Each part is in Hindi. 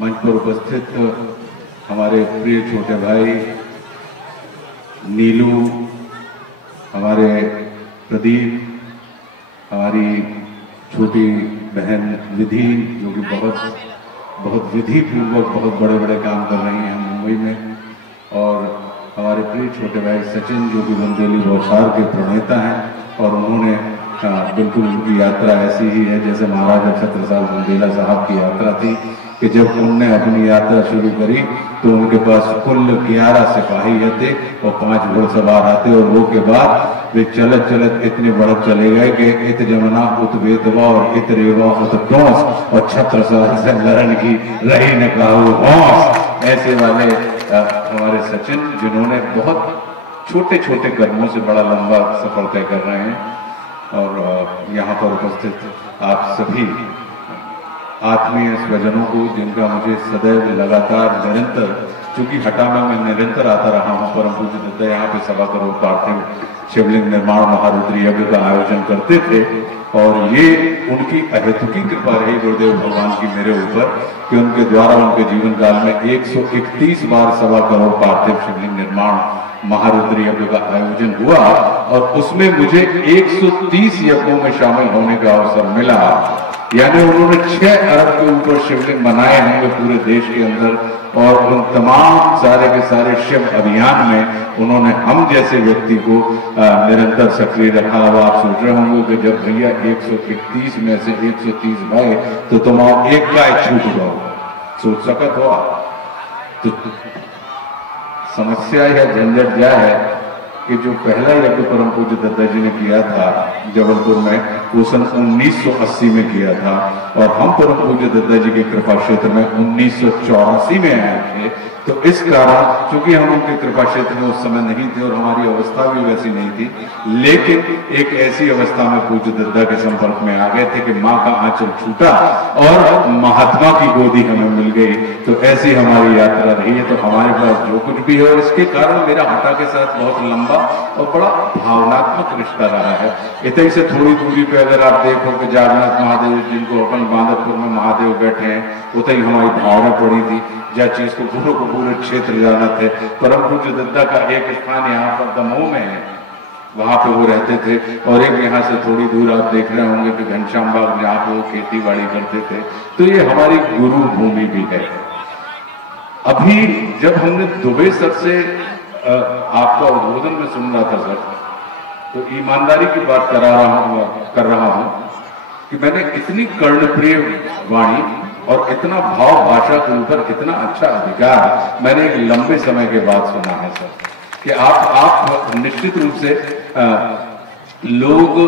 मंच पर उपस्थित हमारे प्रिय छोटे भाई नीलू, हमारे प्रदीप, हमारी छोटी बहन विधि, जो कि बहुत विधि पूर्वक बहुत बड़े बड़े काम कर रही हैं मुंबई में, और हमारे प्रिय छोटे भाई सचिन, जो कि बुंदेली बौछार के प्रणेता हैं, और उन्होंने बिल्कुल उनकी यात्रा ऐसी ही है जैसे महाराजा छत्रसाल बुंदेला साहब की यात्रा थी कि जब उनने अपनी यात्रा शुरू करी तो उनके पास कुल 11 सिपाही थे और 5 घोड़सवार आते, और वो के बाद वे चलत चलत इतने बढ़त चले गए कि इत जमुना उत वेदवा और इत रेवा उत डोंस, और छत्रसाल से लड़न की रही न काहू हौस। ऐसे वाले हमारे सचिन, जिन्होंने बहुत छोटे छोटे कदमों से बड़ा लंबा सफर तय कर रहे हैं। और यहाँ पर उपस्थित आप सभी आत्मीय स्वजनों को, जिनका मुझे सदैव लगातार निरंतर, चूंकि हटाना मैं निरंतर आता रहा हूँ, परम पूज्य दत्ता यहाँ पे 1.25 करोड़ पार्थिव शिवलिंग निर्माण महारुद्री यज्ञ का आयोजन करते थे, और ये उनकी अहेतुकी कृपा रही गुरुदेव भगवान की मेरे ऊपर कि उनके द्वारा उनके जीवन काल में 131 बार 1.25 करोड़ पार्थिव शिवलिंग निर्माण महारुद्री यज्ञ का आयोजन हुआ, और उसमें मुझे 130 यज्ञों में शामिल होने का अवसर मिला। यानी उन्होंने 6 अरब के ऊपर शिवलिंग बनाए होंगे पूरे देश के अंदर, और उन तमाम सारे के सारे शिव अभियान में उन्होंने हम जैसे व्यक्ति को निरंतर सक्रिय रखा। अब आप सोच रहे होंगे कि जब भैया 131 में से 130 भाई तो तुम एक का छूट गो, सोच सकत हो तो समस्या या झंझट क्या है कि जो पहला यज्ञ परम पूज्य दत्ता जी ने किया था जबलपुर में, वो सन 1980 में किया था, और हम परम पूज्य दत्ता जी के कृपा क्षेत्र में 1984 में आए थे। तो इस कारण, चूंकि हम उनके कृपा क्षेत्र में उस समय नहीं थे और हमारी अवस्था भी वैसी नहीं थी, लेकिन एक ऐसी अवस्था में पूज्य दत्ता के संपर्क में आ गए थे कि माँ का आंचल छूटा और महात्मा की गोदी हमें मिल गई। तो ऐसी हमारी यात्रा रही है। तो हमारे पास जो कुछ भी है, और इसके कारण मेरा हटा के साथ बहुत लंबा और बड़ा भावनात्मक रिश्ता रहा है। इतने से थोड़ी दूरी पे अगर आप देखो कि जागन्नाथ महादेव, जिनको अपन बांदरपुर में महादेव बैठे हैं, उतनी हमारी भावना पड़ी थी। जहाँ चीज को पूरे क्षेत्र जाना थे। परम पूज्य दत्ता का एक स्थान यहाँ पर दमोह में है, वहां पे वो रहते थे, और एक यहाँ से थोड़ी दूर आप देख रहे होंगे कि घनश्याम बाग, जहाँ पे वो खेती बाड़ी करते थे। तो ये हमारी गुरु भूमि भी है। अभी जब हमने दुबे सर से आपका उद्बोधन में सुन रहा था सर, तो ईमानदारी की बात कर रहा हूं कि मैंने इतनी कर्णप्रिय वाणी और इतना भाव भाषा के ऊपर इतना अच्छा अधिकार मैंने एक लंबे समय के बाद सुना है सर, कि आप निश्चित रूप से लोग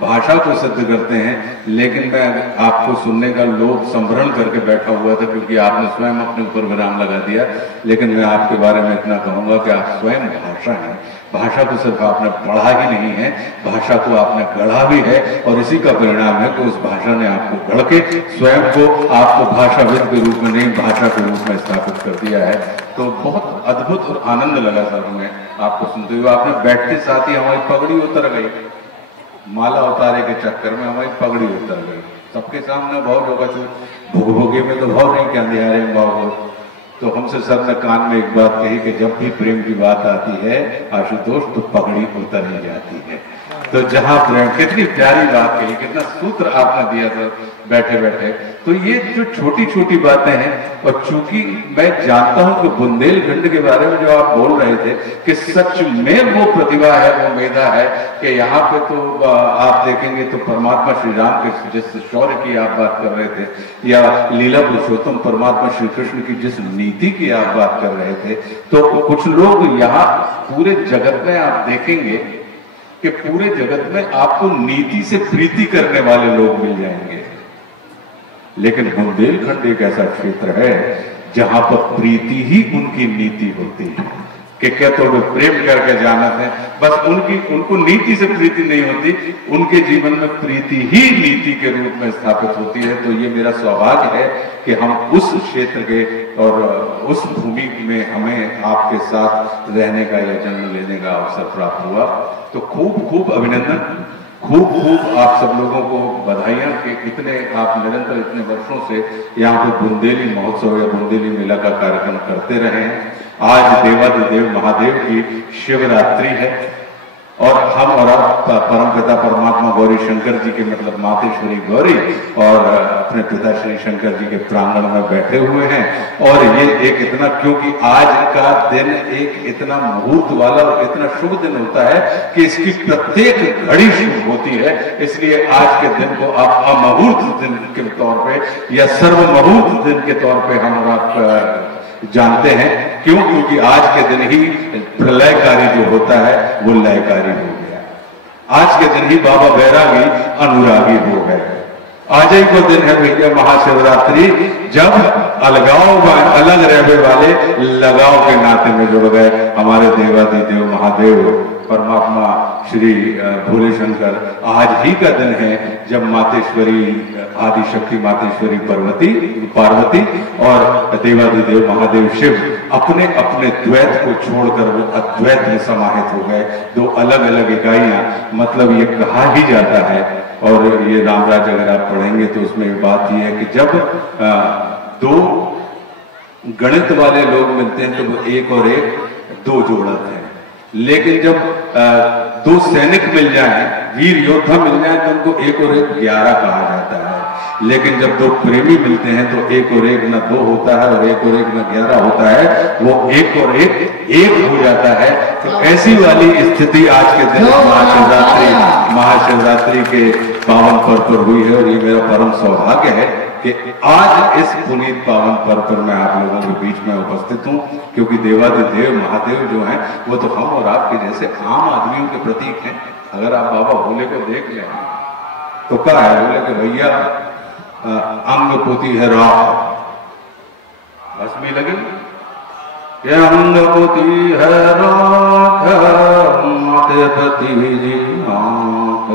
भाषा को सिद्ध करते हैं, लेकिन मैं आपको सुनने का लोभ संभरण करके बैठा हुआ था, क्योंकि आपने स्वयं अपने ऊपर विराम लगा दिया। लेकिन मैं आपके बारे में इतना कहूंगा कि आप स्वयं भाषा हैं। भाषा को सिर्फ आपने पढ़ा ही नहीं है, भाषा को आपने गढ़ा भी है, और इसी का परिणाम है कि उस भाषा ने आपको गढ़ के स्वयं को आपको भाषाविद के रूप में नहीं, भाषा के रूप में स्थापित कर दिया है। तो बहुत अद्भुत और आनंद लगा सर हमें आपको सुनते हुए। आपने बैठते साथ ही हमारी पगड़ी उतर गई, माला उतारे के चक्कर में हमारी पगड़ी उतर गई। सबके सामने भाव होगा, भोगे में तो भाव नहीं, क्या अंधियारे में भाव हो। तो हमसे सर ने कान में एक बात कही कि जब भी प्रेम की बात आती है आशुतोष, तो पगड़ी उतर ही जाती है। तो जहां प्रेम, कितनी प्यारी बात कही, कितना सूत्र आपने दिया था बैठे बैठे। तो ये जो छोटी छोटी बातें हैं, और चूंकि मैं जानता हूं कि बुंदेलखंड के बारे में जो आप बोल रहे थे कि सच में वो प्रतिभा है, वो मेधा है कि यहाँ पे तो आप देखेंगे तो परमात्मा श्री राम के जिस शौर्य की आप बात कर रहे थे, या लीला पुरुषोत्तम परमात्मा श्री कृष्ण की जिस नीति की आप बात कर रहे थे, तो कुछ लोग यहाँ पूरे जगत में आप देखेंगे कि पूरे जगत में आपको नीति से प्रीति करने वाले लोग मिल जाएंगे, लेकिन बुंदेलखंड एक ऐसा क्षेत्र है जहां पर प्रीति ही उनकी नीति होती है कि क्या तो वे प्रेम करके जाना है, बस उनको नीति से प्रीति नहीं होती, उनके जीवन में प्रीति ही नीति के रूप में स्थापित होती है। तो ये मेरा सौभाग्य है कि हम उस क्षेत्र के और उस भूमि में हमें आपके साथ रहने का या जन्म लेने का अवसर प्राप्त हुआ। तो खूब खूब अभिनंदन, खूब खूब आप सब लोगों को बधाइयां कि इतने आप निरंतर इतने वर्षों से यहाँ पे बुंदेली महोत्सव या बुंदेली मेला का कार्यक्रम करते रहे हैं। आज देवाधिदेव महादेव की शिवरात्रि है और हम और आप परमपिता परमात्मा गौरी शंकर जी के मतलब मातेश्वरी गौरी और अपने पिता श्री शंकर जी के प्रांगण में बैठे हुए हैं। और ये एक इतना, क्योंकि आज का दिन एक इतना मुहूर्त वाला और इतना शुभ दिन होता है कि इसकी प्रत्येक घड़ी शुभ होती है, इसलिए आज के दिन को आप अमुहूर्त दिन के तौर पे या सर्वमुहूर्त दिन के तौर पे हम और आप जानते हैं। क्यों? क्योंकि आज के दिन ही प्रलयकारी जो होता है वो लयकारी हो गया। आज के दिन ही बाबा बैरागी अनुरागी हो गए। आज ही को दिन है भैया महाशिवरात्रि, जब अलगाव में अलग रहने वाले लगाव के नाते में जुड़ गए। हमारे देवाधिदेव महादेव परमात्मा श्री भोले शंकर आज ही का दिन है जब मातेश्वरी आदिशक्ति मातेश्वरी पार्वती और देवाधिदेव महादेव शिव अपने अपने द्वैत को छोड़कर वो अद्वैत में समाहित हो गए। दो अलग अलग इकाइयां, मतलब ये कहा ही जाता है और ये रामराज अगर आप पढ़ेंगे तो उसमें बात यह है कि जब दो गणित वाले लोग मिलते हैं तो वो एक और एक दो जोड़ते हैं, लेकिन जब दो सैनिक मिल जाएं, वीर योद्धा मिल जाएं तो उनको एक और एक 11 कहा जाता है। लेकिन जब दो प्रेमी मिलते हैं तो एक और एक न 2 होता है और एक और एक न 11 होता है, वो एक और एक हो जाता है। तो ऐसी वाली स्थिति आज के दिन महाशिवरात्रि के पावन पर्व पर हुई है और ये मेरा परम सौभाग्य है कि आज इस पुनीत पावन पर्व पर मैं आप लोगों के बीच में उपस्थित हूं, क्योंकि देवाधिदेव महादेव जो हैं वो तो हम और आपके जैसे आम आदमियों के प्रतीक हैं। अगर आप बाबा भोले को देख लें तो क्या है, बोले कि भैया अंग पोती है राख, भस्मी लगी, ये अंग पोती है राख माते पति जी आंख।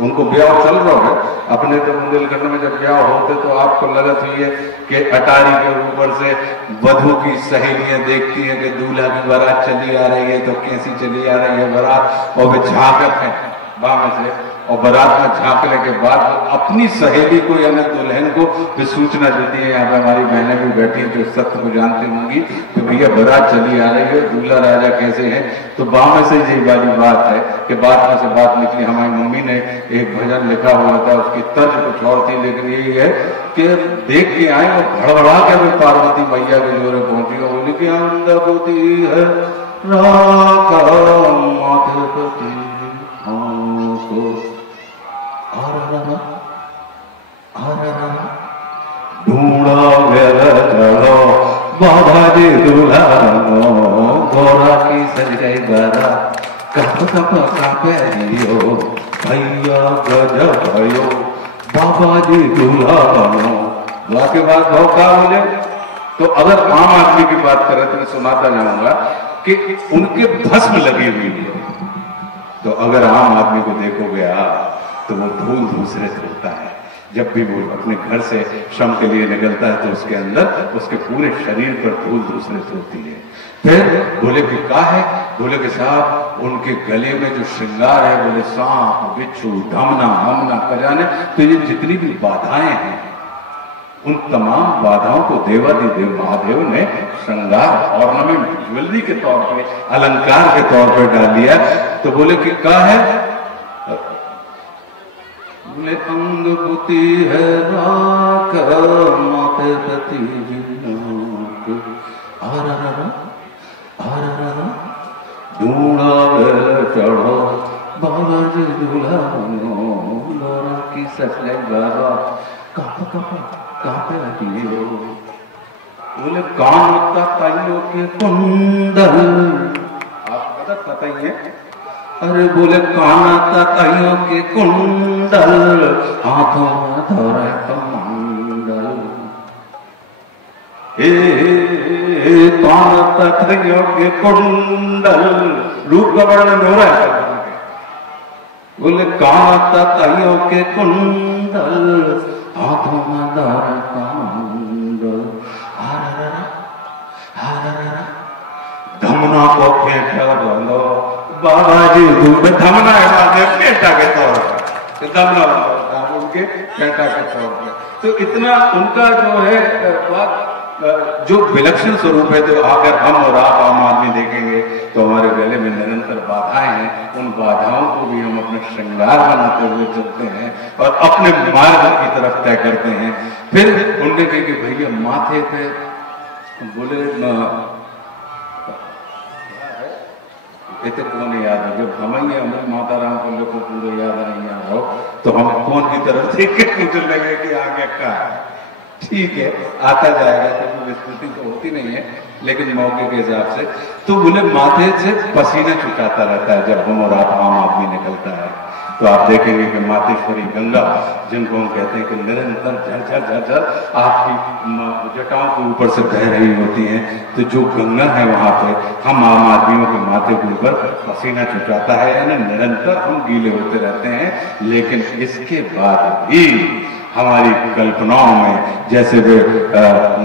उनको ब्याह चल रहा है अपने तो बुंदेलखंड में। जब ब्याह होते तो आपको लगत हुई है कि अटारी के ऊपर से वधू की सहेलियां देखती हैं कि दूल्हा की बारात चली आ रही है, तो कैसी चली आ रही है बारात, और वे झांकत हैं बाम से, और बारात में झांकने के बाद अपनी सहेली को यानी दुल्हन को भी सूचना देती है। यहाँ पे हमारी बहनें भी बैठी हैं जो सत्य को जानती होंगी कि भैया बारात चली आ रही है, दूल्हा राजा कैसे है। तो बाम से यही वाली बात है कि बात में से बात निकली। हमारी मम्मी ने एक भजन लिखा हुआ था, उसकी तर्ज कुछ और थी, लेकिन यही है कि देख के आए और भड़बड़ा के भी पार्वती मैया के जोरे पहुंची और बोली कि अंग पोती है ढूंढा चढ़ो बाबा जी दुल्हनो, गोरा की सज गई बारात, कप कापे जियो भैया गजब भयो बाबा जी दुल्हनो। के बाद भाव का बोले तो अगर आम आदमी की बात करें तो मैं सुनाता जाऊंगा कि उनके भस्म लगी हुई है। तो अगर आम आदमी को देखोगे आप तो वो धूल दूसरे होता है। जब भी वो अपने घर से श्रम के लिए निकलता है तो उसके अंदर उसके पूरे शरीर पर धूल दूसरे होती है। फिर बोले कि क्या है, बोले कि साहब उनके गले में जो श्रृंगार है, बोले सांप बिच्छू धमना हमना खजाने, तो ये जितनी भी बाधाएं हैं उन तमाम बाधाओं को देवाधिदेव महादेव ने श्रृंगार ऑर्नामेंट ज्वेलरी के तौर पे अलंकार के तौर पर डाल दिया। तो बोले कि क्या है, बोले अंग पुती है राख माते पति ढूंढा चढ़ो बाबा जी दुल्हनो, लोरा की ससले बाबा कापे लगी। बोले कान ताइयों के कुंडल, आप पता ही है। अरे बोले काना ताइयों के कुंडल, हाथों में धरे कमंडल, काना ताइयों के कुंडल, रूप का वर्णन हो रहा है। बोले काना ताइयों के कुंडल, हाथों में धरे कमंडल, धमना को फेंका बंदो बाबा जी धमना है महादेव बेटा के तौर पर, धमना उनके बेटा के तौर पर। तो इतना उनका जो है जो विलक्षण स्वरूप है। तो अगर हम और आप आम आदमी देखेंगे तो हमारे गले में निरंतर बाधाएं हैं, उन बाधाओं को भी हम अपने श्रृंगार बनाते हुए चलते हैं और अपने मार्ग की तरफ तय करते हैं। फिर उनने कहा कि भैया माथे पे बोले इतने कौन याद है, जब हमें माता राम को लोग पूरे याद नहीं आ रहा हो तो हम कौन की तरफ देख के मुझे लगे कि आगे का है। ठीक है, आता जाएगा, क्योंकि विस्तृति तो होती नहीं है, लेकिन मौके के हिसाब से। तो बोले माथे से पसीना छुटाता रहता है जब हम और आप आम आदमी निकलता है। तो आप देखेंगे कि मातेश्वरी गंगा, जिनको हम कहते हैं कि निरंतर झरझर झरझर आपकी जटाओं के ऊपर से बह रही होती हैं, तो जो गंगा है वहां पे हम आम आदमियों के माथे के ऊपर पसीना छुटाता है, यानी निरंतर हम गीले होते रहते हैं। लेकिन इसके बाद भी हमारी कल्पनाओं में, जैसे वे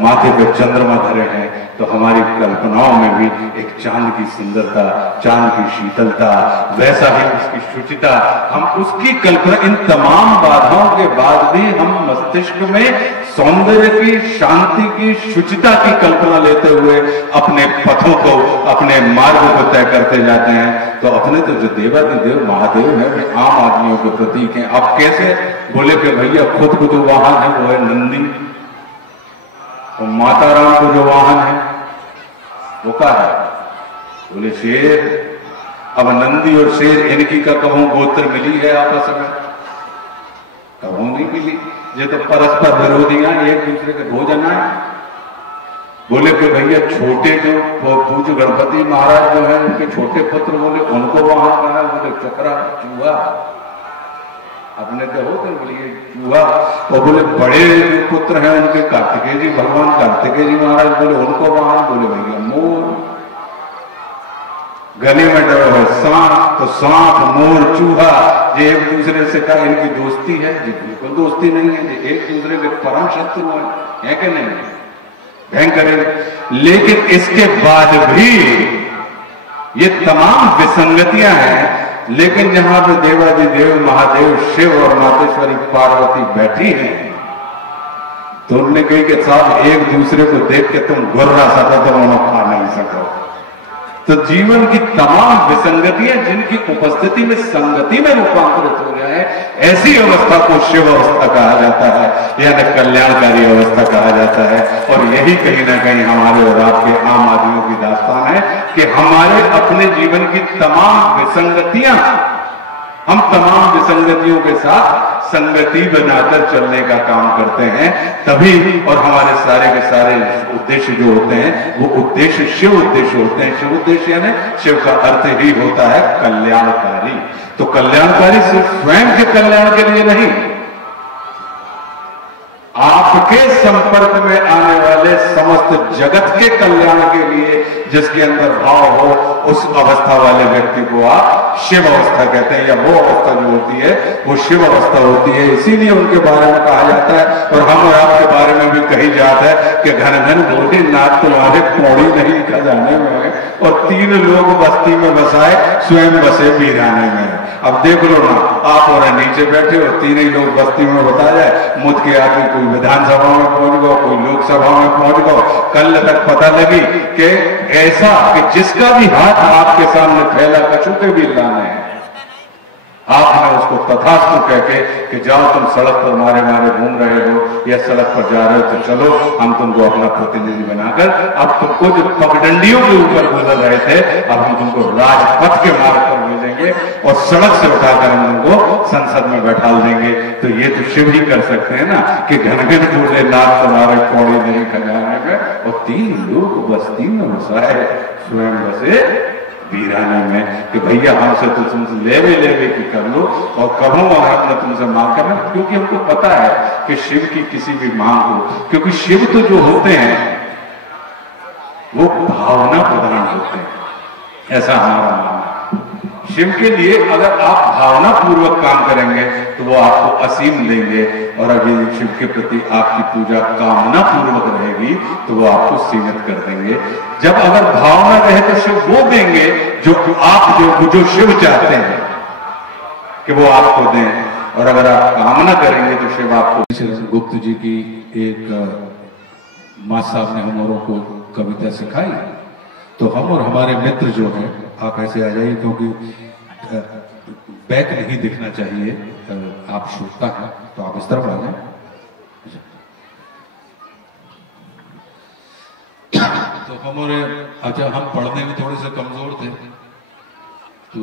माथे पे चंद्रमा धरे हैं, तो हमारी कल्पनाओं में भी एक चांद की सुंदरता, चांद की शीतलता, वैसा ही उसकी शुचिता, हम उसकी कल्पना, इन तमाम बाधाओं के बाद भी हम मस्तिष्क में सौंदर्य की, शांति की, शुचिता की कल्पना लेते हुए अपने पथों को, अपने मार्ग को तय करते जाते हैं। तो अपने तो जो देवाधिदेव महादेव है वे आम आदमियों के प्रतीक हैं। अब कैसे? बोले कि भैया खुद को जो वाहन है वो है नंदी, और माता राम को जो वाहन है वो क्या है? बोले शेर। अब नंदी और शेर इनकी का कहूं गोत्र मिली है आपस में? कहूं नहीं मिली, ये तो परस्पर विरोधियां, एक दूसरे के भोजन है। बोले कि भैया छोटे जो पूज्य गणपति महाराज जो है उनके छोटे पुत्र, बोले उनको वाहन कहा? बोले चक्रा, चूहा। अपने तो होते बोलिए चूहा। और बोले बड़े पुत्र हैं उनके कार्तिकेय जी, भगवान कार्तिकेय जी महाराज, बोले उनको वाहन? बोले भैया मोर। गले में डरो है सांप, तो सांप, मोर, चूहा, ये एक दूसरे से का इनकी दोस्ती है? जी बिल्कुल दोस्ती नहीं है, ये एक दूसरे के परम शत्रु है कि नहीं? भयंकर है। लेकिन इसके बाद भी ये तमाम विसंगतियां हैं। लेकिन जहां पे देवाधिदेव महादेव शिव और मातेश्वरी पार्वती बैठी हैं, तो उन्होंने कही कि साहब एक दूसरे को देख के तुम गुर्रा सको तो उन्होंने खा नहीं सको। तो जीवन की तमाम विसंगतियां जिनकी उपस्थिति में संगति में रूपांतरित हो जाए, ऐसी अवस्था को शिव अवस्था कहा जाता है, यानी कल्याणकारी अवस्था कहा जाता है। और यही कहीं ना कहीं हमारे और आपके आम आदमियों की दास्तान है कि हमारे अपने जीवन की तमाम विसंगतियां, हम तमाम विसंगतियों के साथ संगति बनाकर चलने का काम करते हैं, तभी। और हमारे सारे के सारे उद्देश्य जो होते हैं वो उद्देश्य शिव उद्देश्य होते हैं। शिव उद्देश्य यानी शिव का अर्थ ही होता है कल्याणकारी। तो कल्याणकारी सिर्फ स्वयं के कल्याण के लिए नहीं, आपके संपर्क में आने वाले समस्त जगत के कल्याण के लिए, जिसके अंदर भाव हो, उस अवस्था वाले व्यक्ति को आप शिव अवस्था कहते हैं, या वो अवस्था जो होती है वो शिव अवस्था होती है। इसीलिए उनके बारे में कहा जाता है, और हम और आपके बारे में भी कही जाता है कि घन घन बोले नाथ तुम्हारे पौड़ी नहीं खजाने में, और 3 लोग बस्ती में बसाए, स्वयं बसे वीराने में। अब देख लो ना, आप और नीचे बैठे हो, 3 ही लोग बस्ती में बता जाए, मुझ के आदमी कोई विधानसभा में पहुंच गो, कोई लोकसभा में पहुंच गो। कल तक पता लगी कि ऐसा कि जिसका भी हाथ आपके सामने फैला, कछु के भी लाने हैं, आपने उसको तथास्तु कह के कि जाओ तुम सड़क पर मारे मारे घूम रहे हो या सड़क पर जा रहे हो, तो चलो हम तुमको अपना प्रतिनिधि बनाकर, अब तुमको जो पगडंडियों के ऊपर गुजर रहे थे, अब हम तुमको राजपथ के मार्ग पर भेजेंगे और सड़क से उठाकर हम तुमको संसद में बैठा देंगे। तो ये तो शिव ही कर सकते हैं ना कि घन घन बोले नाथ तुम्हारे पौड़ी नहीं खजाने में, और 3 लोग बस्ती में बसाए, स्वयं बसे वीराने में। कि भैया हमसे तो तुमसे लेवे की कर लो, और कहूं और अपना तुमसे मांग करना, क्योंकि हमको पता है कि शिव की किसी भी मांग हो, क्योंकि शिव तो जो होते हैं वो भावना प्रधान होते हैं, ऐसा हमारा मानना। शिव के लिए अगर आप भावना पूर्वक काम करेंगे तो वो आपको असीम देंगे, और अगर शिव के प्रति आपकी पूजा कामना पूर्वक रहेगी होगी तो वो आपको सीमित कर देंगे। जब अगर भावना रहे तो शिव वो देंगे जो आप जो शिव चाहते हैं कि वो आपको दें, और अगर आप कामना करेंगे तो शिव आपको। गुप्त जी की एक माँ साहब ने हम औरों को कविता सिखाई, तो हम और हमारे मित्र जो हैं, आप ऐसे आ जाइए क्योंकि बैक नहीं दिखना चाहिए, आप श्रोता हैं तो आप इस तरफ आ जाए। तो हमारे अच्छा, हम पढ़ने में थोड़े से कमजोर थे, तो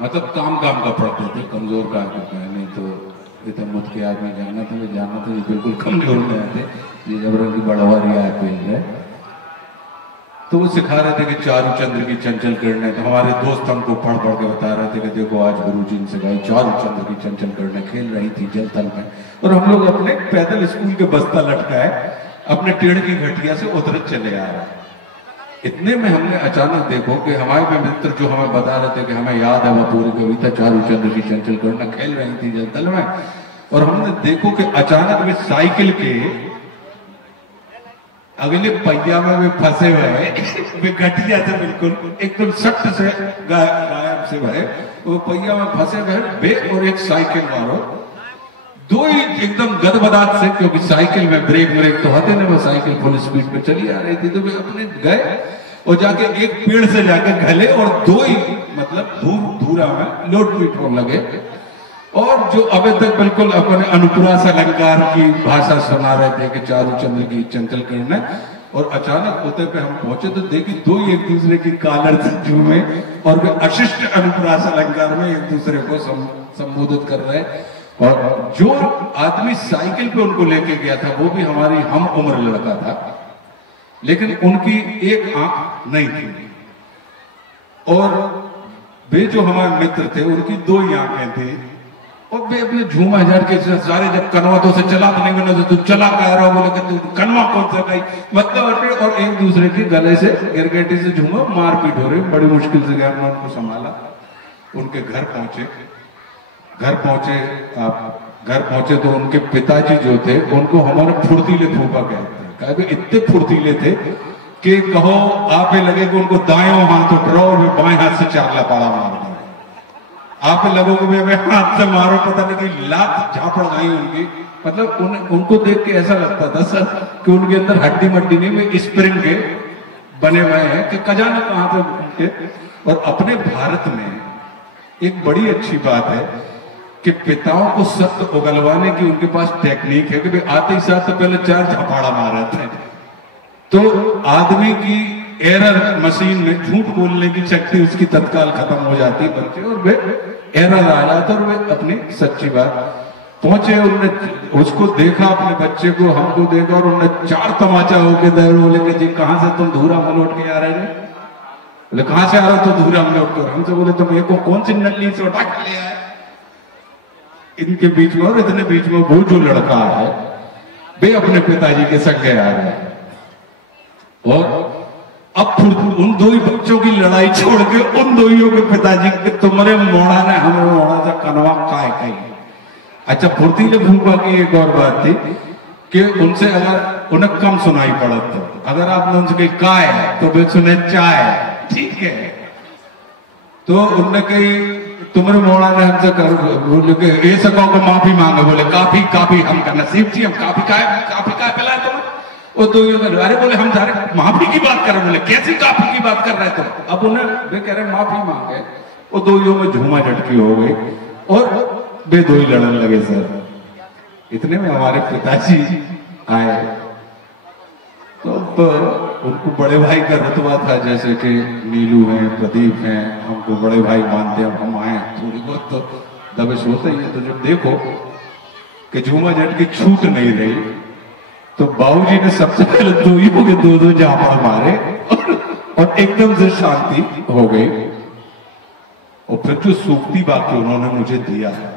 मतलब काम का पढ़ते थे, कमजोर का नहीं तो इतना मुझ के आदमी जाना था बिल्कुल कमजोर में आते, ये जबरन की बढ़वा रिया है। तो वो सिखा रहे थे कि चारू चंद्र की चंचल किरणें, तो हमारे दोस्त हमको पढ़ के बता रहे थे कि देखो आज गुरुजी ने सिखाई चारू चंद्र की चंचल किरणें खेल रही थी जल थल में, और हम लोग अपने पैदल स्कूल के बस्ता लटकाए अपने टेढ़ की घटिया से उतरत चले आ रहे। इतने में हमने अचानक देखो कि हमारे मित्र जो हमें बता रहे थे कि हमें याद है वो पूरी कविता चारू चंद्र की चंचल किरणें खेल रही थी जल थल में, और हमने देखो कि अचानक वे साइकिल के अगले पहिया में वे फंसे हुए, वे घटिया से बिल्कुल एकदम सख्त से गायब से भय वो पहिया में फंसे हुए वे, और एक साइकिल मारो, दो ही एकदम गदबदात से, क्योंकि साइकिल में ब्रेक तो होते नहीं, वो साइकिल फुल स्पीड पे चली आ रही थी, तो वे अपने गए और जाके एक पेड़ से जाके घले, और दो ही मतलब धूरा में लोट पीट हो लगे, और जो अभी तक बिल्कुल अपने अनुप्रास अलंकार की भाषा सुना रहे थे कि चारू चंद्र की चंचल किरणें, और अचानक होते पे हम पहुंचे तो देखी दो ही एक दूसरे की कालर से झूमे, और वे अशिष्ट अनुप्रास अलंकार में एक दूसरे को संबोधित कर रहे। और जो आदमी साइकिल पे उनको लेके गया था वो भी हमारी हम उम्र लड़का था, लेकिन उनकी एक आंख नहीं थी, और वे जो हमारे मित्र थे उनकी दो ही आंखें थी, और वे अपने झूमा हजार के सारे जब कनवा तो से चला तो नहीं बना, तो तू चला कह रहा हो, बोले कि तू कनवा कौन सा गई मतलब, और एक दूसरे की गले से गिरगेटी से झूमा मारपीट हो रही। बड़ी मुश्किल से गया उनको संभाला, उनके घर पहुंचे तो उनके पिताजी जो थे उनको हमारे फुर्तीले फूफा कहते हैं, इतने फुर्तीले थे कि कहो आप लगे कि उनको दाएं हाथ उठ रहा और बाएं हाथ से चार लपाड़ा मार रहे, आप लगोगे भी हाथ से मारो, पता नहीं कि लात झापड़ गई उनकी, मतलब उनको देख के ऐसा लगता था सर कि उनके अंदर हड्डी मड्डी नहीं, वे स्प्रिंग के बने हुए हैं कि कजाना कहां से उनके। और अपने भारत में एक बड़ी अच्छी बात है कि पिताओं को सत्य उगलवाने की उनके पास टेक्निक है कि वे आते ही साथ से पहले चार झपाड़ा मार रहे थे, तो आदमी की एरर मशीन में झूठ बोलने की शक्ति उसकी तत्काल खत्म हो जाती है बच्चे, और वे एरर आ जाता, और वे अपनी सच्ची बात पहुंचे। उन्होंने उसको देखा, अपने बच्चे को हमको देखा, और उन्होंने चार तमाचा होके दौड़, बोले कि जी कहां से तुम धूरा में लौट के आ रहे हो? बोले कहां से आ रहे हो? तो धूरा में लौट कर। हमसे बोले तुम एक कौन सी नल्ली से उठा के ले आए? इनके बीच में और इतने बीच में वो जो लड़का है वे अपने पिताजी के संग आ रहे हैं, और अब उन दो ही बच्चों की लड़ाई छोड़ के उन दोइयों के पिताजी के तुम्हारे मोड़ा ने हमें मोड़ा था कनवा काय कही। अच्छा, फुर्तीले फूफा की एक और बात थी कि उनसे अगर उन्हें कम सुनाई पड़त, तो अगर आपने उनसे कही काय तो वे सुने चाय, ठीक है, तो उनने कही तुम्हारे मोड़ा ने हमसे बोले ये सको को माफी मांगे, बोले काफी हम का नसीब थी, हम काफी काय पिलाए तुम्हें। वो दो अरे बोले हम सारे माफी की बात कर रहे, बोले कैसी काफी की बात कर रहे तुम? अब उन्हें वे कह रहे माफी मांगे, वो दो में झूमा झटकी हो गई और वे दो ही लड़ने लगे सर। इतने में हमारे पिताजी आए, तो उनको बड़े भाई का रुतबा था, जैसे कि नीलू हैं, प्रदीप हैं, हमको बड़े भाई मानते हैं, हम आए थोड़ी बहुत तो दबिश होता ही है। तो जब देखो कि झूमा झटकी छूट नहीं रही, तो बाबूजी ने सबसे पहले दो ही हो गए, दो झापड़ मारे और एकदम से शांति हो गई। और फिर जो सूखती वाक्य उन्होंने मुझे दिया है,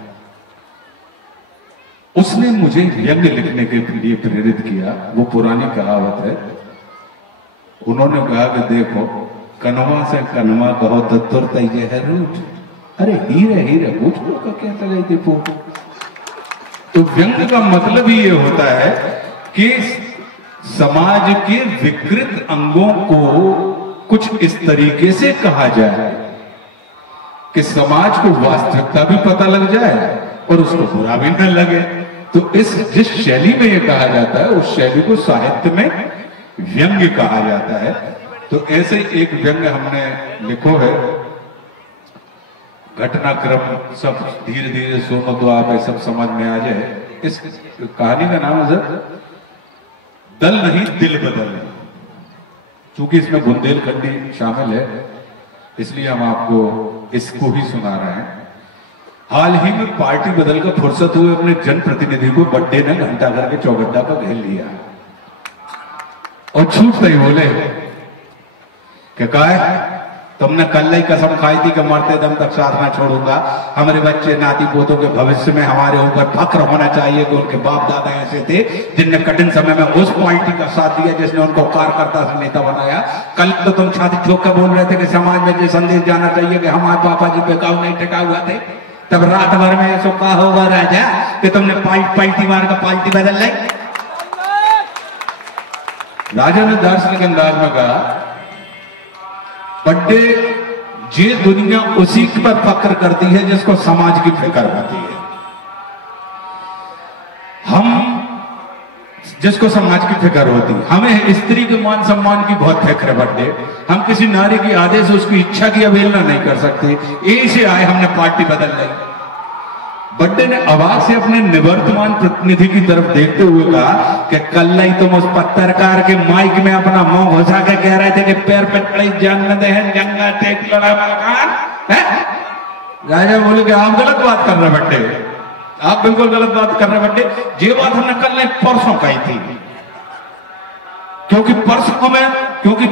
उसने मुझे व्यंग्य लिखने के लिए प्रेरित किया। वो पुरानी कहावत है, उन्होंने कहा कि देखो कनवा से कनवा कहो तो तुरत है रूठ, अरे हीरे हीरे पूछ लो का क्या चले थी। तो व्यंग्य का मतलब ही ये होता है कि समाज के विकृत अंगों को कुछ इस तरीके से कहा जाए कि समाज को वास्तविकता भी पता लग जाए और उसको बुरा भी न लगे। तो जिस शैली में यह कहा जाता है उस शैली को साहित्य में व्यंग्य कहा जाता है। तो ऐसे एक व्यंग्य हमने लिखो है, घटनाक्रम सब धीरे धीरे सुनो तो आप सब समझ में आ जाए। इस कहानी का नाम है सर दल नहीं दिल बदल। चूंकि इसमें बुंदेलखंडी शामिल है इसलिए हम आपको इसको ही सुना रहे हैं। हाल ही में पार्टी बदल कर फुर्सत हुए अपने जनप्रतिनिधि को बड्डे ने घंटा करके चौगड्डा पर घेर लिया और छूटते ही बोले कि काय तुमने कल ही कसम खाई थी कि मरते दम तक साथ ना छोड़ूंगा। हमारे बच्चे नाती पोतों के भविष्य में हमारे ऊपर फक्र होना चाहिए कि उनके बाप दादा ऐसे थे जिनने कठिन समय में उस पार्टी का साथ दिया जिसने उनको कार्यकर्ता से नेता बनाया। कल तो तुम छाती ठोक कर बोल रहे थे कि समाज में जो संदेश जाना चाहिए कि हमारे पापा जी बेकाऊ नहीं टिका हुआ थे। तब रात भर में ऐसा कहा होगा राजा कि तुमने पाल्टी मार का पाल्टी बदल ली। राजा ने दार्शनिक अंदाज में कहा बड्डे ये दुनिया उसी पर फक्र करती है जिसको समाज की फिक्र होती है। हम जिसको समाज की फिक्र होती है, हमें स्त्री के मान सम्मान की बहुत फिक्र है बड्डे। हम किसी नारी की आदेश उसकी इच्छा की अवहेलना नहीं कर सकते। यही से आए हमने पार्टी बदल ली। बड्डे ने अवाक से अपने निवर्तमान प्रतिनिधि की तरफ देखते हुए कहा कि कल ही तुम उस पत्रकार के माइक में अपना मुंह घुसा के कह रहे थे कि पैर पे खड़ी जंग दे जंगा टेक लड़ा मकान है। राजा बोले कि आप गलत बात कर रहे बड्डे, आप बिल्कुल गलत बात कर रहे बड्डे। ये बात हमने कल नहीं परसों कही थी क्योंकि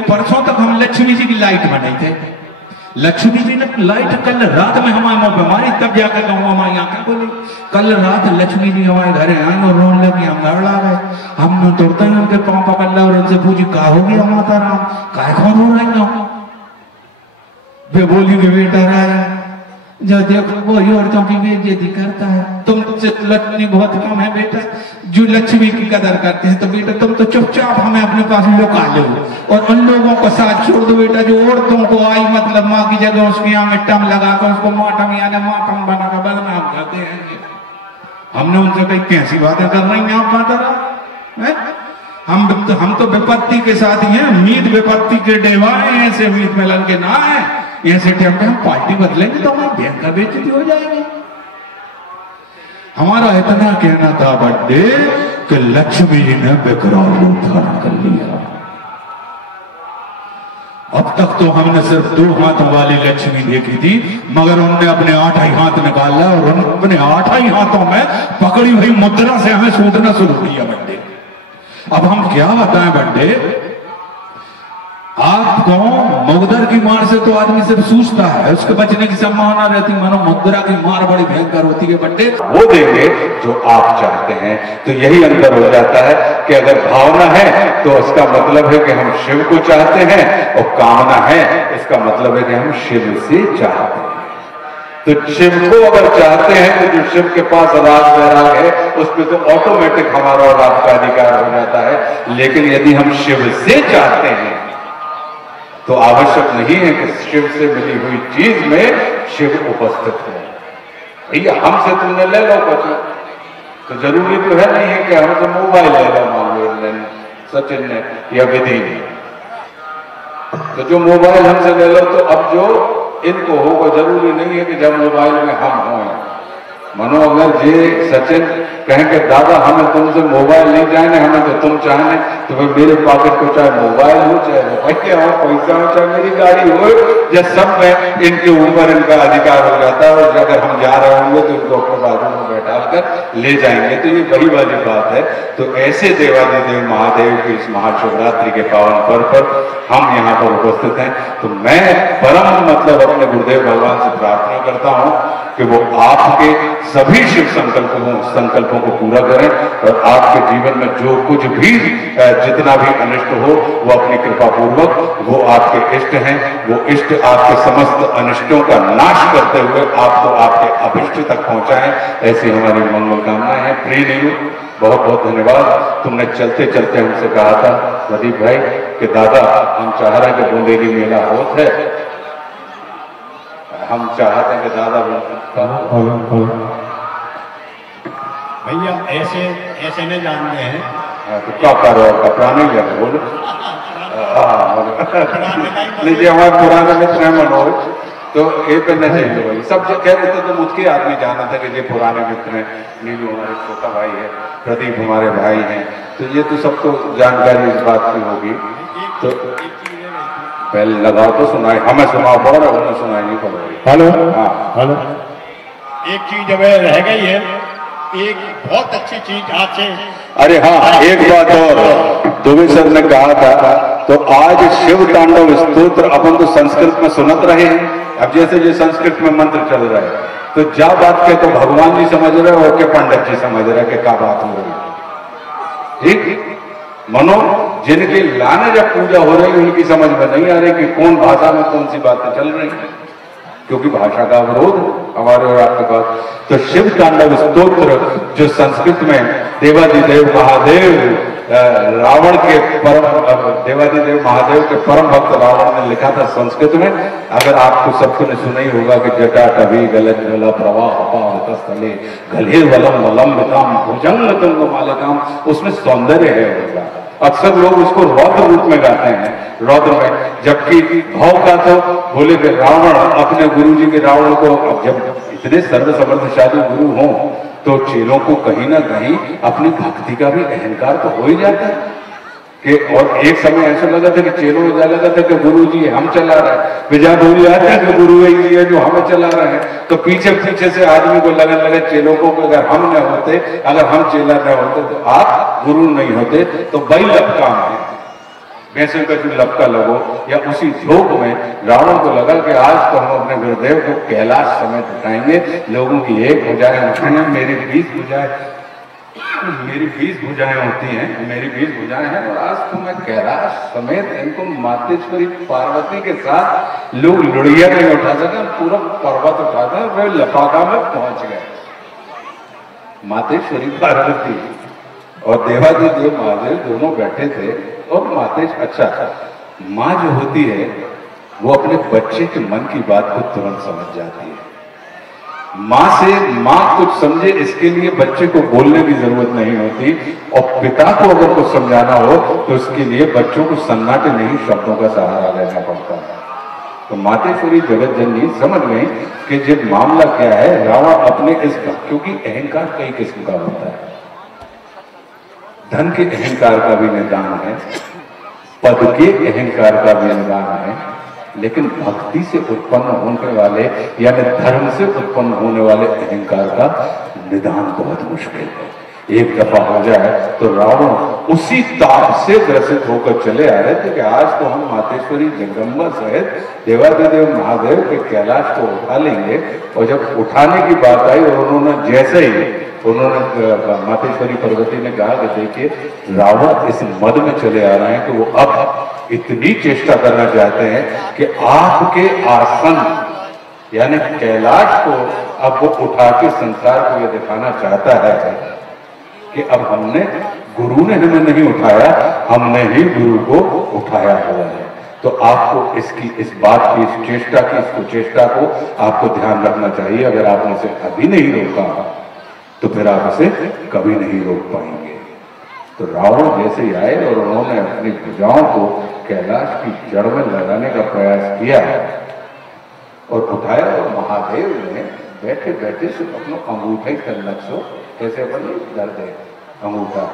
परसों तक हम लक्ष्मी जी की लाइट बनाई थे। लक्ष्मी जी ने लाइट कल रात में हमारे मुंह पे मारी तब जाकर कहूँ हमारी आंखें बोली। कल रात लक्ष्मी जी हमारे घर आई और रोने लगी, हम घर ला गए। हमने तुरते ही उनके पाँव पकड़ लिया और उनसे पूछी क्या हो गया माता राम, काय कौन रो रही हो? वे बोली कि बेटा राजा जो देखो वो औरतों की बेइज्जती करता है। तुमसे लक्ष्मी बहुत कम है बेटा, जो लक्ष्मी की कदर करते हैं। तो बेटा तुम तो चुपचाप हमें अपने पास लुका लो और उन लोगों को साथ छोड़ दो बेटा जो औरतों को आई मतलब माँ की जगह उसके यहाँ में टम लगाकर उसको माटम यानी माटम बनाकर बदनाम करते हैं। हमने उनसे कही कैसी बातें कर रही हैं आप माता? हम तो विपत्ति के साथ ही हैं, मीत विपत्ति के डेवाए ऐसे मीत मिलन के ना है। ऐसे टाइम पे हम पार्टी बदलेंगे तो हमारी बैंक का बेइज्जती हो जाएगी। हमारा इतना कहना था बड्डे कि लक्ष्मी जी ने बेकरार रूप धारण कर लिया। अब तक तो हमने सिर्फ 2 हाथों वाली लक्ष्मी देखी थी मगर उनने अपने 8 ही हाथ निकाला और अपने 8 ही हाथों में पकड़ी हुई मुद्रा से हमें सूदना शुरू किया बड्डे। अब हम क्या बताएं बड्डे, आपको मुद्रा की मार से तो आदमी सिर्फ सूझता है, उसके बचने की संभावना रहती, मानो मुद्रा की मार बड़ी भयंकर होती है बड्डे। वो देंगे जो आप चाहते हैं। तो यही अंतर हो जाता है कि अगर भावना है तो इसका मतलब है कि हम शिव को चाहते हैं और कामना है इसका मतलब है कि हम शिव से चाहते हैं। तो शिव को अगर चाहते हैं तो जो शिव के पास राग वैराग है उस पर तो ऑटोमेटिक हमारा और आपका अधिकार हो जाता है। लेकिन यदि हम शिव से चाहते हैं तो आवश्यक नहीं है कि शिव से मिली हुई चीज में शिव उपस्थित है। भैया हमसे तुमने ले लो कुछ तो जरूरी तो है नहीं है कि हमसे मोबाइल ले लो, मान लो सचिन ने या विधि ने। तो जो मोबाइल हमसे ले लो तो अब जो इनको होगा जरूरी नहीं है कि जब मोबाइल में हम हों। मानो अगर ये सचिन कहें कि दादा हमें तुमसे मोबाइल नहीं चाहिए, हमें तो तुम चाहने, तो भाई मेरे पॉकेट को चाहे मोबाइल हो चाहे रुपया हो पैसा हो चाहे मेरी गाड़ी हो, या सब में इनके ऊपर इनका अधिकार हो जाता है। और अगर हम जा रहे होंगे तो इनको अपने बाजू में बैठा कर ले जाएंगे। तो ये वही वाली बात है। तो ऐसे देवादिदेव महादेव की इस महाशिवरात्रि के पावन पर्व पर हम यहाँ पर उपस्थित हैं। तो मैं परम मतलब अपने गुरुदेव भगवान से प्रार्थना करता हूँ कि वो आपके सभी शिव संकल्पों को पूरा करें और आपके जीवन में जो कुछ भी जितना भी अनिष्ट हो वो अपनी कृपा पूर्वक वो आपके इष्ट हैं, वो इष्ट आपके समस्त अनिष्टों का नाश करते हुए आपको आपके अभिष्ट तक पहुंचाएं। ऐसी हमारी मंगल कामनाएं हैं। प्रिय नीरू बहुत बहुत धन्यवाद। तुमने चलते चलते हमसे कहा था प्रदीप भाई कि दादा हम चाह रहे हैं कि बुंदेली मेला होत है, हम चाहते हैं कि दादा भैया ऐसे नहीं जानते हैं तो क्या करो कपड़ा नहीं लिया बोलो। नहीं जी हमारे पुराने मित्र हैं मनोज, तो ये पे नहीं चाहिए भाई, सब जो कह रहे थे तो मुझके आदमी जाना था कि ये पुराने मित्र हैं, नीलू हमारे छोटा भाई है, प्रदीप हमारे भाई हैं, तो ये तो सबको जानकारी इस बात की होगी। तो पहले लगाओ तो सुनाई, हमें सुनाओ पड़ रहा, उन्हें सुनाई नहीं पड़ रही। हेलो हाँ हेलो, एक चीज अब रह गई है, एक बहुत अच्छी चीज आज से। अरे हाँ एक बात और दुबे सर ने कहा था, तो आज शिव तांडव स्तोत्र अपन तो संस्कृत में सुनत रहे हैं, अब जैसे जो संस्कृत में मंत्र चल रहा है, तो जा बात के तो भगवान जी समझ रहे हो के पंडित जी समझ रहे कि क्या बात हो रही है। ठीक मनो जिनके लाने जब पूजा हो रही है उनकी समझ में नहीं आ रही कि कौन भाषा में कौन सी बातें चल रही हैं, क्योंकि भाषा का विरोध हमारे और आपके पास। तो शिव तांडव स्तोत्र जो संस्कृत में देवादिदेव महादेव रावण के परम देवादिदेव महादेव के परम भक्त रावण ने लिखा था संस्कृत में, अगर आपको सबको ने सुना ही होगा कि जटा कवि गलत गला प्रवाह स्थले गले वलम वलम विकाम भुजंग तुंग मालकाम, उसमें सौंदर्य है उनका। अक्सर लोग उसको रौद्र रूप में गाते हैं, रौद्र में, जबकि भाव का तो बोले कि रावण अपने गुरु जी के रावण को, अब जब इतने सर्वसमर्थशाली गुरु हों तो चेलों को कहीं ना कहीं अपनी भक्ति का भी अहंकार तो हो ही जाता है कि, और एक समय ऐसा लगा था कि चेलों में जा लगा था कि गुरु जी हम चला रहे हैं, विजय बोल जाते हैं कि गुरु ही है जो हमें चला रहे हैं, तो पीछे पीछे से आदमी को लगने लगे चेलों को, अगर हम न होते, अगर हम चेला न होते तो आप गुरु नहीं होते, तो बई लपका है वैसे का जो लपका लगो, या उसी झोंक में रावण को लगा कि आज तो हम अपने गुरुदेव को कैलाश समेत उठाएंगे, लोगों की एक भुजाएं उठाएंगे, मेरी 20 भुजाएं होती हैं, मेरी 20 भुजाएं हैं, और आज तो मैं कैलाश समेत इनको मातेश्वरी पार्वती के साथ लोग लुड़िया नहीं उठा सके, पूरा पर्वत उठाते वे लपाका में पहुंच गए। मातेश्वरी पार्वती और देवादिदेव महादेव दोनों बैठे थे, और मातेश अच्छा माँ जो होती है वो अपने बच्चे के मन की बात को तुरंत समझ जाती है। माँ से माँ कुछ समझे इसके लिए बच्चे को बोलने की जरूरत नहीं होती, और पिता को अगर कुछ समझाना हो तो उसके लिए बच्चों को सन्नाटे नहीं शब्दों का सहारा लेना पड़ता है। तो मातेश्वरी जगत जननी समझ गई कि जब मामला क्या है, रावण अपने इस, क्योंकि अहंकार कई किस्म का होता है, धन के अहंकार का भी निदान है, पद के अहंकार का भी निदान है, लेकिन भक्ति से उत्पन्न होने वाले यानी धर्म से उत्पन्न होने वाले अहंकार का निदान बहुत मुश्किल है। एक दफा हो जाए तो रावण उसी ताप से ग्रसित होकर चले आ रहे थे कि आज तो हम मातेश्वरी जगदम्बा सहित देवादिदेव महादेव के कैलाश को उठा लेंगे, और जब उठाने की बात आई और उन्होंने जैसे ही मातेश्वरी पार्वती ने कहा कि देखिए रावण इस मद में चले आ रहे हैं कि वो अब इतनी चेष्टा करना चाहते हैं कि आपके आसन यानी कैलाश को अब वो उठा के संसार को ये दिखाना चाहता है कि अब हमने, गुरु ने हमें नहीं उठाया, हमने ही गुरु को उठाया हुआ है। तो आपको इसकी, इस बात की, इस चेष्टा की, इस कुचेष्टा को आपको ध्यान रखना चाहिए। अगर आपने इसे अभी नहीं रोका तो फिर आप इसे कभी नहीं रोक पाएंगे। तो रावण जैसे ही आए और उन्होंने अपनी भुजाओं को कैलाश की जड़ में लगाने का प्रयास किया और उठाया, और महादेव ने बैठे बैठे सिर्फ अपना अंगूठे का नक्शो कैसे अपन कर दे अंगूठा,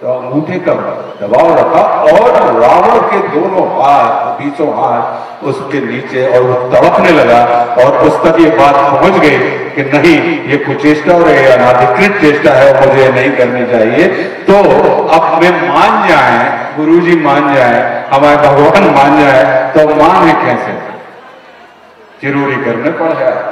तो अंगूठे का दबाव रखा और रावण के दोनों हाथ, बीचों हाथ उसके नीचे, और वो तड़पने लगा, और उस तक ये बात पहुंच गई कि नहीं ये कुचेष्टा और ये अनाधिकृत चेष्टा है, मुझे नहीं करनी चाहिए। तो अब वे मान जाए, गुरुजी मान जाए, हमारे भगवान मान जाए, तो माने कैसे, जरूरी करने पड़ जाए।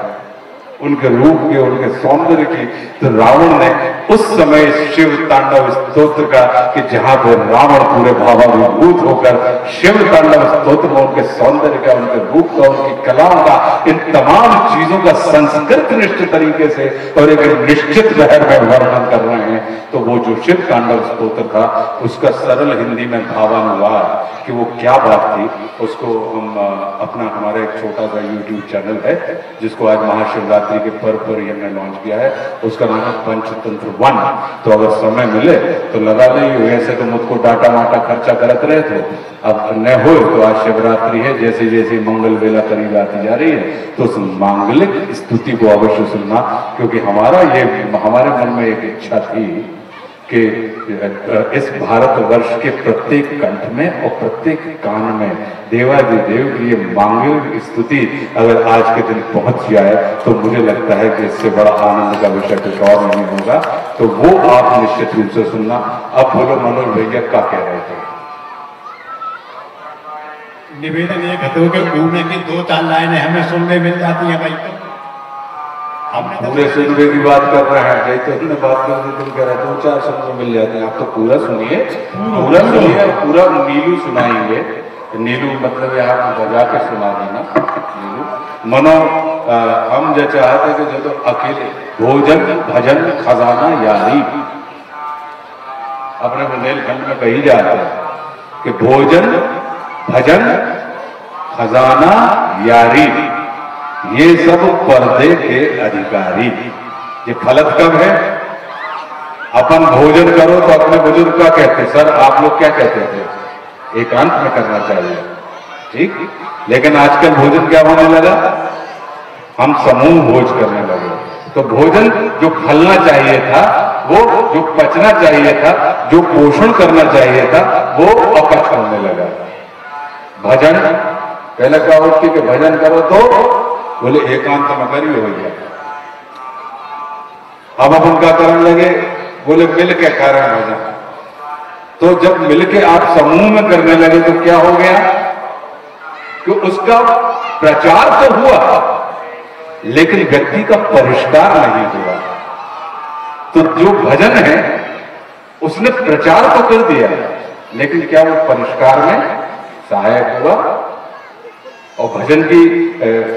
उनके रूप की, उनके सौंदर्य की। तो रावण ने उस समय शिव तांडव स्तोत्र का, कि जहां पर रावण पूरे भावाभिभूत होकर शिव तांडव स्तोत्र में उनके सौंदर्य का, उनके रूप का, उनकी कलाओं का, इन तमाम चीजों का संस्कृत निष्ठ तरीके से और एक निश्चित लहर में वर्णन कर रहे हैं। तो वो जो शिव तांडव स्तोत्र था, उसका सरल हिंदी में भावानुवाद कि वो क्या बात थी, उसको हम हमारा एक छोटा सा YouTube चैनल है, जिसको आज महाशिवरात्रि के पर्व पर हमने लॉन्च किया है। उसका नाम है पंचतंत्र 1। तो अगर समय मिले तो लगा लें। वैसे तो मुझको डाटा माटा खर्चा करते रहे थे, अब न हो तो आज शिवरात्रि है, जैसे जैसे मंगल वेला करीब आती जा रही है, तो उस मांगलिक स्तुति को अवश्य सुनना, क्योंकि हमारे मन में एक इच्छा थी कि इस भारतवर्ष के प्रत्येक कंठ में और प्रत्येक कान में देवादिदेव की ये मांगलिक स्तुति अगर आज के दिन पहुंच जाए, तो मुझे लगता है कि इससे बड़ा आनंद का विषय कुछ और नहीं होगा। तो वो आप निश्चित रूप से सुनना। अब बोलो मनोज भैया क्या कह रहे थे? निवेदन ये घटों के घूमने की 2-4 लाइनें हमें सुनने मिल जाती हैं भाई। तो पूरे सुनने की बात कर रहे हैं, जैसे ने बात कर दी, तुम कह रहे 2-4 सुनने मिल जाते हैं। आप तो पूरा सुनिए, पूरा सुनिए, पूरा नीलू सुनाएंगे। नीलू मतलब यहाँ बजा के सुना देना। नीलू मनो हम जो चाहते कि जो तो अकेले भोजन भजन खजाना यारी, अपने बुंदेलखंड में कही जाता है कि भोजन भजन खजाना यारी, ये सब पर्दे के अधिकारी। ये फलत कब है? अपन भोजन करो तो अपने बुजुर्ग क्या कहते, सर आप लोग क्या कहते थे? एकांत में करना चाहिए, ठीक। लेकिन आजकल भोजन क्या होने लगा? हम समूह भोज करने लगे। तो भोजन जो फलना चाहिए था, वो जो पचना चाहिए था, जो पोषण करना चाहिए था, वो अपच होने लगा। भजन पहले क्या होती कि भजन करो तो बोले एकांत में करिए भैया। अब अपन क्या करने लगे? बोले मिल के कारण भजन। तो जब मिलके आप समूह में करने लगे तो क्या हो गया कि उसका प्रचार तो हुआ, लेकिन व्यक्ति का परिष्कार नहीं हुआ। तो जो भजन है उसने प्रचार तो कर दिया, लेकिन क्या वो परिष्कार में सहायक हुआ? और भजन की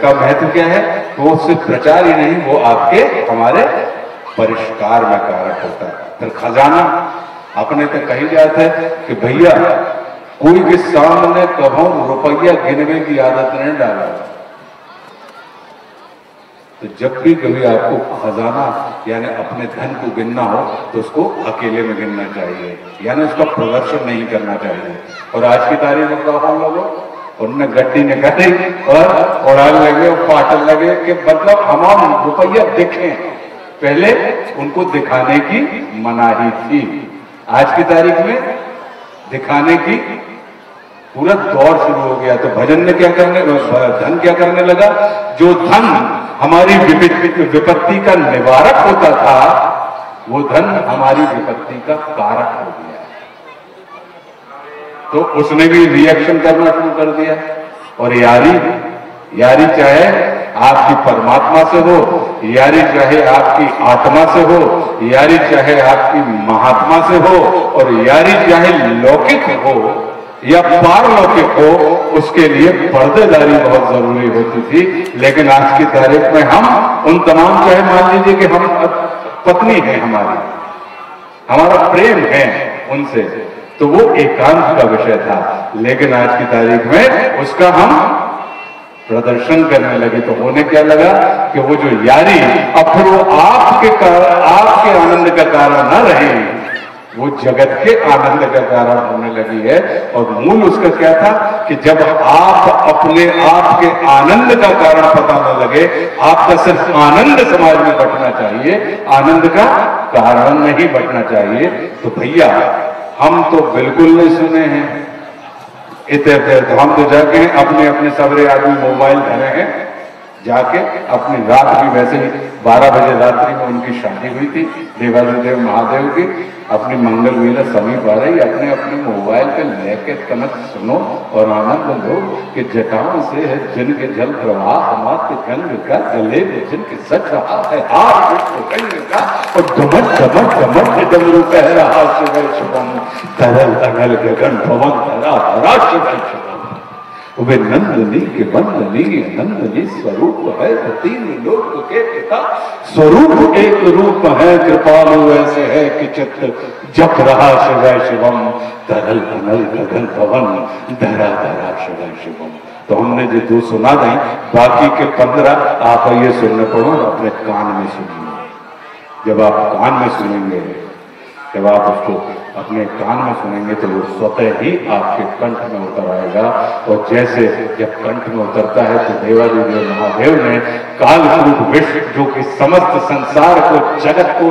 का महत्व क्या है? वो सिर्फ प्रचार ही नहीं, वो आपके हमारे परिष्कार में कारक होता है। फिर खजाना अपने तो कही जाता है कि भैया कोई के सामने कभों रुपया गिनने की आदत नहीं डाला। तो जब भी कभी आपको खजाना यानी अपने धन को गिनना हो तो उसको अकेले में गिनना चाहिए, यानी उसका प्रदर्शन नहीं करना चाहिए। और आज की तारीख में क्या हम लोगों उनने गड्डी निकाली और उड़ान लगे और पाटल लगे कि मतलब हम रुपया दिखें, पहले उनको दिखाने की मनाही थी। आज की तारीख में दिखाने की पूरा दौर शुरू हो गया। तो भजन ने क्या करने, धन क्या करने लगा? जो धन हमारी विपत्ति का निवारक होता था, वो धन हमारी विपत्ति का कारक हो गया। तो उसने भी रिएक्शन करना शुरू कर दिया। और यारी चाहे आपकी परमात्मा से हो, यारी चाहे आपकी आत्मा से हो, यारी चाहे आपकी महात्मा से हो, और यारी चाहे लौकिक हो या पारलौकिक हो, उसके लिए पर्देदारी बहुत जरूरी होती थी। लेकिन आज की तारीख में हम उन तमाम, चाहे मान लीजिए कि हम पत्नी है हमारी, हमारा प्रेम है उनसे, तो वो एकांत का विषय था। लेकिन आज की तारीख में उसका हम प्रदर्शन करने लगे। तो होने क्या लगा कि वो जो यारी अब फिर वो आपके आनंद का कारण न रहे, वो जगत के आनंद का कारण होने लगी है। और मूल उसका क्या था कि जब आप अपने आप के आनंद का कारण पता न लगे, आपका सिर्फ आनंद समाज में बंटना चाहिए, आनंद का कारण नहीं बंटना चाहिए। तो भैया हम तो बिल्कुल नहीं सुने हैं इतने, तो हम तो जाके अपने अपने सबरे आदमी मोबाइल धरे हैं, जाके अपनी रात भी वैसे ही 12 बजे रात्रि में उनकी शादी हुई थी देवादिदेव महादेव की। अपनी मंगल लीला समीप आ रही, अपने अपने मोबाइल पे लेके कनक सुनो और आनंद लो कि जटाओं से है जिनके जल प्रवाह, मात्र गंग का गले में जिनके सच रहा है हार गंग का, और धमक धमक धमक डमरू कह रहा शिव शुभम, तरल अनल गगन पवन धरा धरा शिव शुभम। वे नंदनी के वंदनी नंदनी स्वरूप है, तीन लोक के पिता स्वरूप एक रूप है, कृपालु ऐसे है कि चित्त जप रहा शिवाय शिवम, तरल अनल गगन पवन धरा धरा शिवाय शिवम। तो हमने जो 2 सुना दें, बाकी के 15 आप ये सुनने पड़ो और अपने कान में सुनिए। जब आप कान में सुनेंगे, जब आप उसको अपने कान में सुनेंगे तो वो स्वतः ही आपके कंठ में उतर आएगा। और जैसे जब कंठ में उतरता है तो देवादिदेव महादेव ने कालकूट विष, जो कि समस्त संसार को जगत को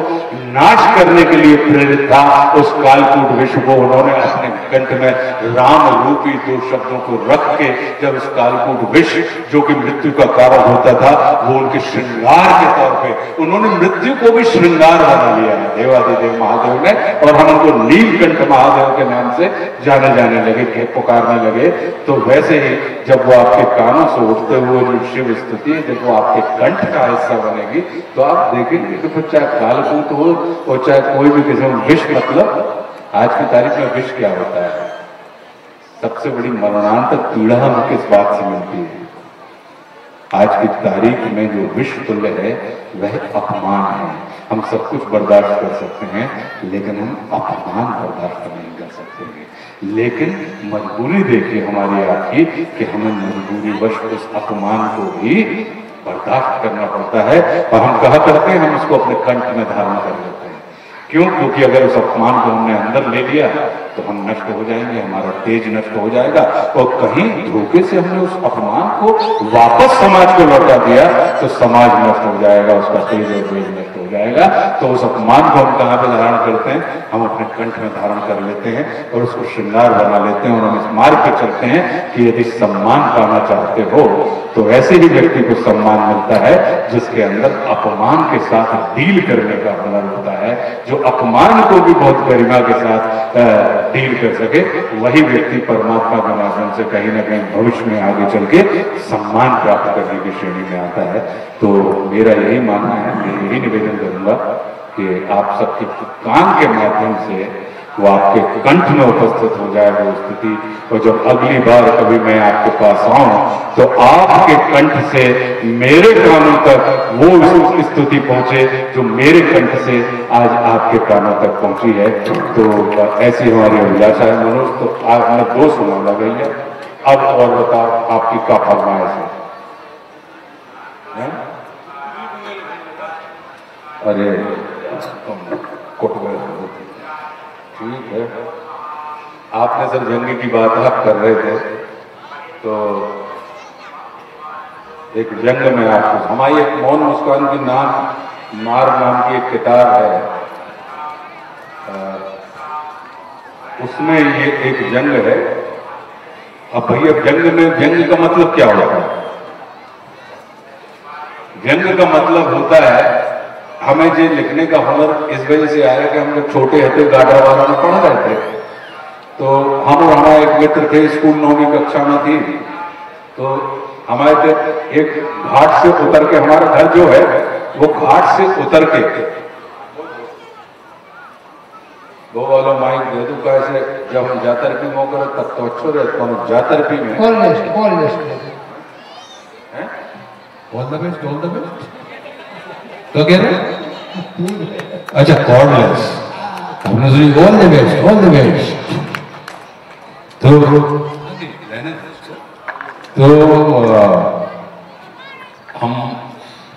नाश करने के लिए प्रेरित था, उस कालकूट विष को उन्होंने अपने कंठ में राम रूपी 2 शब्दों को रख के, जब उस कालकूट विष जो कि मृत्यु का कारण होता था, वो उनके श्रृंगार के तौर पे उन्होंने मृत्यु को भी श्रृंगार बना लिया देवादिदेव महादेव ने। और हम उनको नीलकंठ महादेव के नाम से जाने लगे, पुकारने लगे। तो वैसे ही जब वो आपके कानों से उठते हुए जो शिव स्तुति है, जब वो आपके कंठ का हिस्सा बनेगी, तो आप देखेंगे कि फिर चाहे कालकूट हो और चाहे कोई भी किस्म विष, मतलब आज की तारीख में विष क्या होता है? सबसे बड़ी मरणांतक पीड़ा हमें किस बात से मिलती है? आज की तारीख में जो विश्व तुल्य है वह अपमान है। हम सब कुछ बर्दाश्त कर सकते हैं, लेकिन हम अपमान बर्दाश्त नहीं कर सकते हैं। लेकिन मजबूरी देखिए हमारी आपकी कि हमें मजबूरी वश उस अपमान को भी बर्दाश्त करना पड़ता है। और हम कहा करते हैं हम उसको अपने कंठ में धारण कर लेते हैं। क्यों? क्योंकि अगर उस अपमान को हमने अंदर ले लिया तो हम नष्ट हो जाएंगे, हमारा तेज नष्ट हो जाएगा। और कहीं धोखे से हमने उस अपमान को वापस समाज को लौटा दिया तो समाज नष्ट हो जाएगा, उसका तेज और तेज नष्ट हो जाएगा। तो उस अपमान को हम कहाँ पे धारण करते हैं? हम अपने कंठ में धारण कर लेते हैं और उसको श्रृंगार बना लेते हैं। और हम इस मार्ग पे चलते हैं कि यदि सम्मान पाना चाहते हो तो ऐसे ही व्यक्ति को सम्मान मिलता है जिसके अंदर अपमान के साथ डील करने का हुनर होता है, जो अपमान को भी बहुत गरिमा के साथ डील कर सके। वही व्यक्ति परमात्मा के माध्यम से कहीं ना कहीं भविष्य में आगे चल के सम्मान प्राप्त करने की श्रेणी में आता है। तो मेरा यही मानना है, मैं यही निवेदन करूंगा कि आप सबके कान के माध्यम से वो आपके कंठ में उपस्थित हो जाए वो स्थिति। और जब अगली बार कभी मैं आपके पास आऊं तो आपके कंठ से मेरे कानों तक वो स्तुति पहुंचे जो मेरे कंठ से आज आपके कानों तक पहुंची है। तो ऐसी हमारी अभिलाषा है मनोज। तो आज मैं 2 सुनाऊंगा भैया। अब और बताओ आपकी क्या फरमाइश है? अरे ठीक है, आपने सर जंग की बात आप कर रहे थे तो एक जंग में आपको हमारी एक मौन मुस्कान की नाम मार नाम की एक किताब है, उसमें ये एक जंग है। अब भैया जंग का मतलब क्या होता है? जंग का मतलब होता है, हमें जो लिखने का हुनर इस वजह से आया कि हम जब छोटे हथे गाड़ा वाला में पढ़ रहे थे तो हम और हमारा एक मित्र थे, स्कूल 9वीं कक्षा में थी। तो हमारे एक घाट से उतर के, हमारा घर जो है वो घाट से उतर के, वो वाला माइक दे दू कैसे, जब हम जातरपी में होकर तब तो अच्छो रहता हूँ। जातरपी में ऑल द बेस्ट तो कह रहे, अच्छा कॉर्डलेस, हमने सुनी ऑल द बेस्ट। तो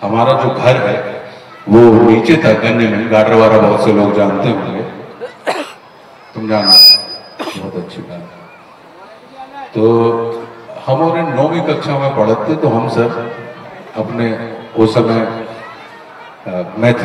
हमारा जो घर है वो नीचे था गन्ने में, गाडरवारा बहुत से लोग जानते होंगे, तुम जानते, बहुत अच्छी बात। तो हम और 9वीं कक्षा में पढ़ते तो हम सर अपने उस समय मैथिली